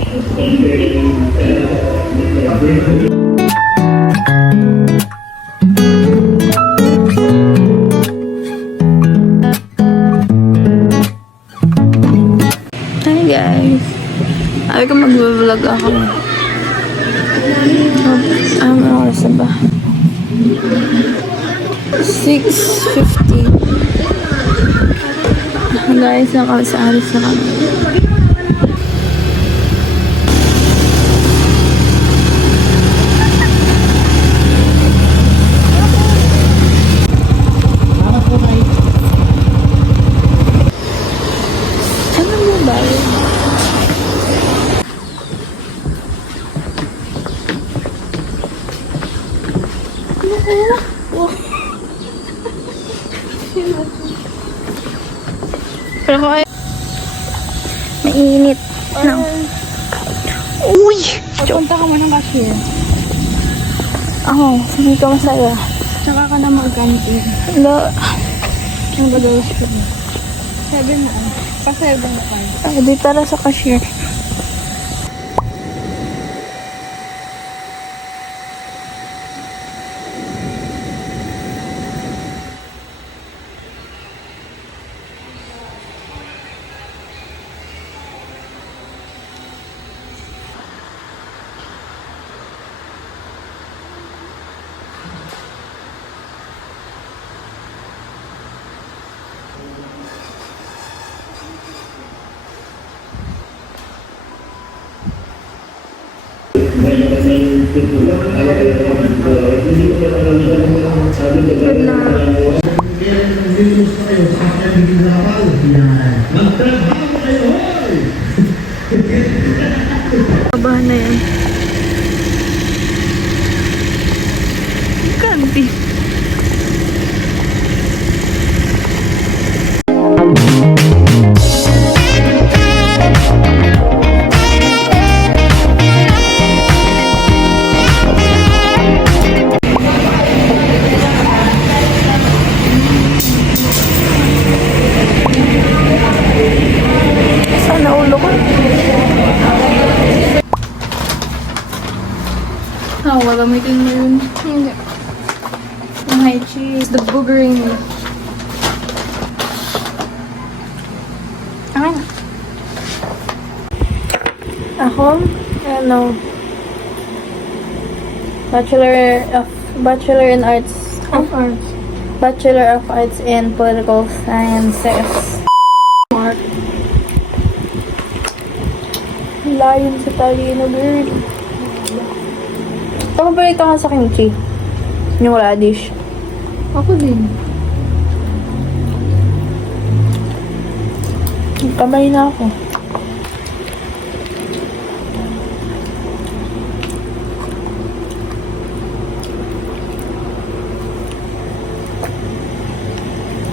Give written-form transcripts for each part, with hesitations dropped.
Hi guys. Ay ko mag-vlog ako. Ano oras na ba? 6:50. Guys, nakasaalis na kami. Ano mo ba yun? Pero ko ay mainit. No. Uy! Punta ka mo ng cashier. Ako, hindi ka masaya. Tsaka ka na mag-canteen. Wala. Ano ba daw siya? 7 na. Pa-7 na kayo. Ay, di tara sa cashier. Good na. Kabahan na yan. Kanti. Sana ulo ko. Gagamitin mo yun. Hindi. Yung high cheese. The boogering. Akin na. Ako, ano, Bachelor in Arts. Arts. Bachelor of Arts in Political Sciences. Smart. Layon sa talino, girl. Papabalita ka sa kimchi. Yung radish. Ako din. Kamay na ako.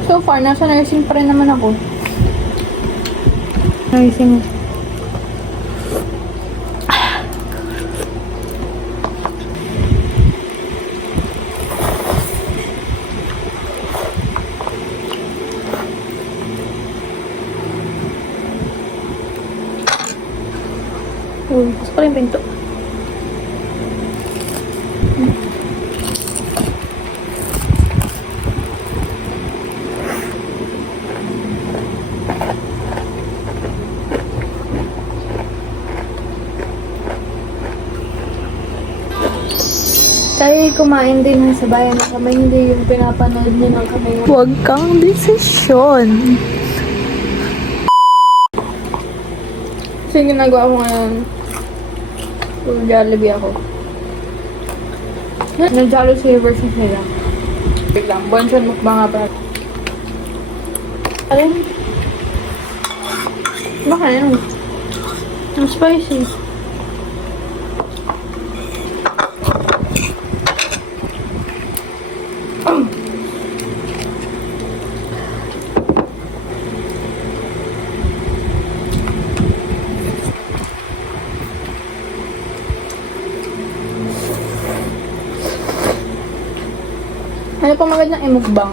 So far, nasa nursing pa rin naman ako. Nursing. Uy, gusto ko rin pinto. Tayo kumain din sa bayan ng kamay, hindi yung pinapanood niyo ng kamay. Huwag kang desisyon. Kasi yung ginagawa ko ngayon, Jollibee ako. Nag-Jollo Savers na sila. Wait lang, bonchon mukbang nga pa. Alin? Baka yun. Ang spicy. Ano pa magandang imukbang?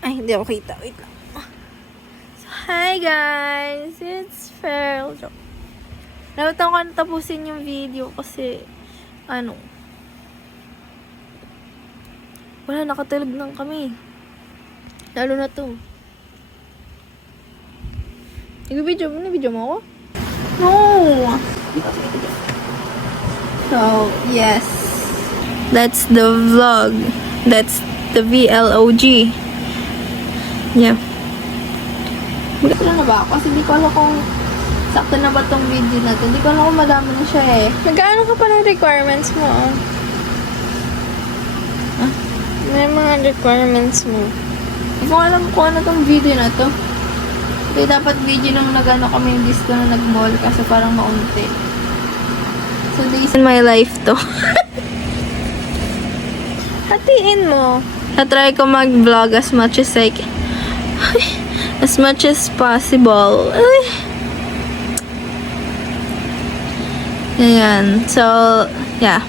Ay, hindi ako kita. Wait lang. Hi guys! It's Ferl. Nautan ko na tapusin yung video kasi wala, nakatulog lang kami. Lalo na to. Nag-video mo ako? No! So, yes. That's the vlog. That's the VLOG. Yeah. Magkano na ba ako? Kasi di ko alam kung sakto na ba tong video na to. Di ko alam kung madami na siya eh. Nag-ano ka pa ng requirements mo? May mga requirements mo. Hindi ko alam kung ano tong video na to. Kaya dapat video nung nag-ano kami yung disco na nag-mall kasi parang maunti. So, days in my life to. Hatiin mo. Na-try ko mag-vlog as much as as much as possible. Ay. Ayan. So, yeah.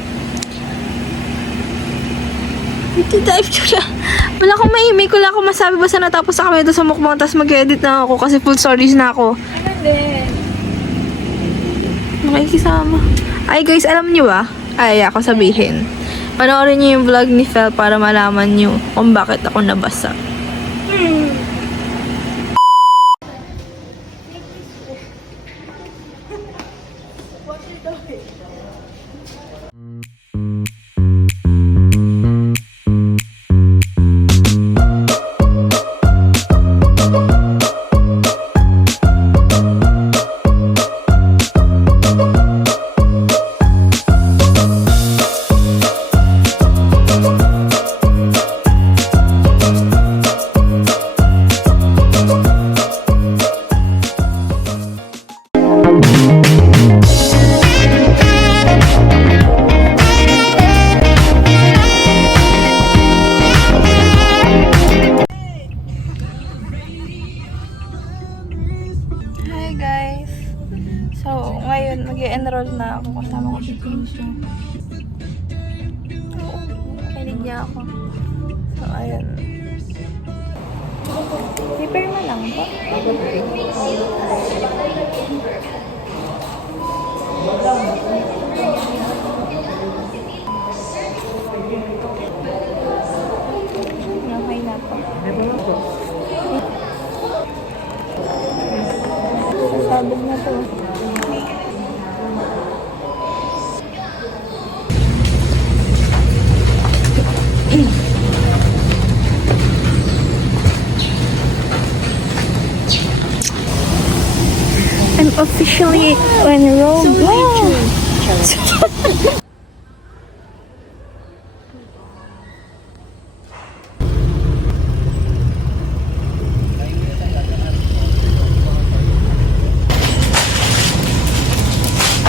Type ko na. Wala akong maimik. Wala akong masabi. Basta natapos na kami ito sa mukbang. Tapos mag-edit na ako kasi full stories na ako. Ano din? Nakikisama. Ay guys, alam niyo ba? Ay, ako sabihin. Panoorin niyo yung vlog ni Fel para malaman niyo kung bakit ako nabasa. Hi guys! So, ngayon mag-enroll na ako kasama ko si Pinsyo. Kinig niya ako. So, ayun. Paper mo lang ba? Okay na po. Sabog na to. I'm officially enrolled.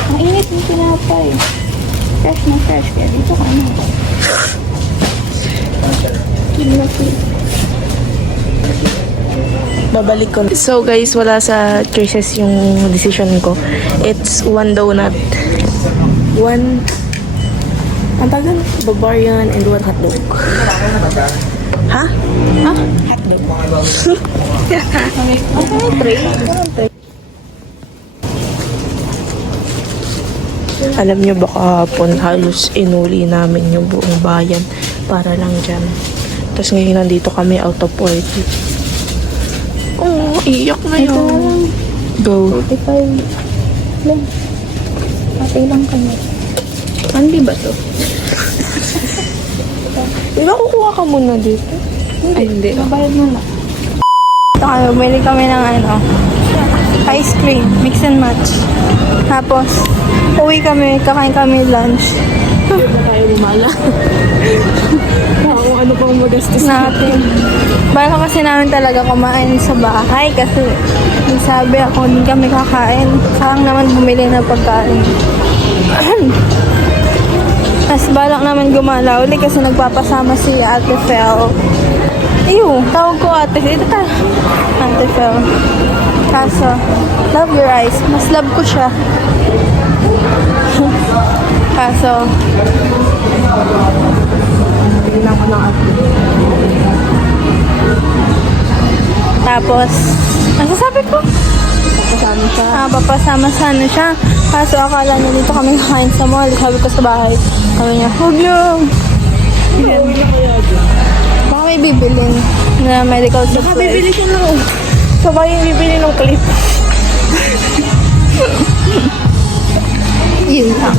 Ang init yung tinapay. Fresh na fresh. Kaya dito ka na. Babalik ko. So guys, wala sa choices yung decision ko. It's one donut. One ang tagal? Bavarian and one hotdog. Ha? Ha? Hotdog. Alam nyo ba kahapon halos inuli namin yung buong bayan para lang dyan. Tapos ngayon nandito kami out of order. Oo, iyak na yun. Go. 45 lang. Patay lang kami. Hindi ba to? Diba kukuha ka muna dito? Ay, hindi. Mabayad mo na. Ito kami, bumili kami ng ice cream, mix and match. Tapos, uwi kami, kakain kami lunch. Hindi na tayo lumala. Kung ano pang magastos Natin. Baka kasi namin talaga kumain sa bahay kasi sabi ako, hindi kami kakain. Sayang naman bumili ng pagkain. Mas balak naman gumala uli kasi nagpapasama si Ate Fel. Ew, tawag ko ate. Dito ka. Ate Fel. Kaso, love your eyes. Mas love ko siya. Kaso, tignan ko ng ate. tapos, masasabi papasama sana siya. Kaso akala niya dito kami kakain sa mall. Sabi ko sa bahay. Sabi niya, huwag niyo. Baka may bibilin na medical supplies. Bibili siya ng... Sabay yung bibili ng clip. Yun lang.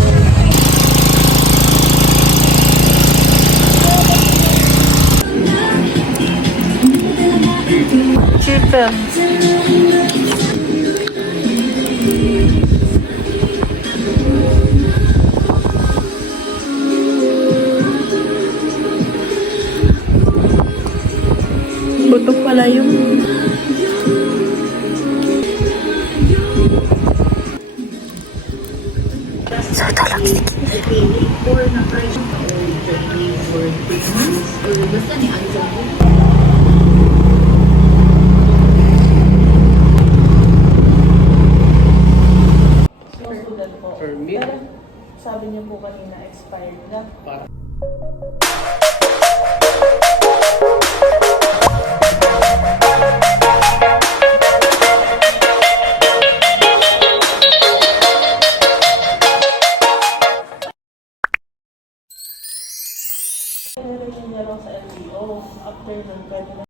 Cheaper. Butok pala yung... So, talak sabi niyo po kanina expired na. Sa LTO, after nun, pwede na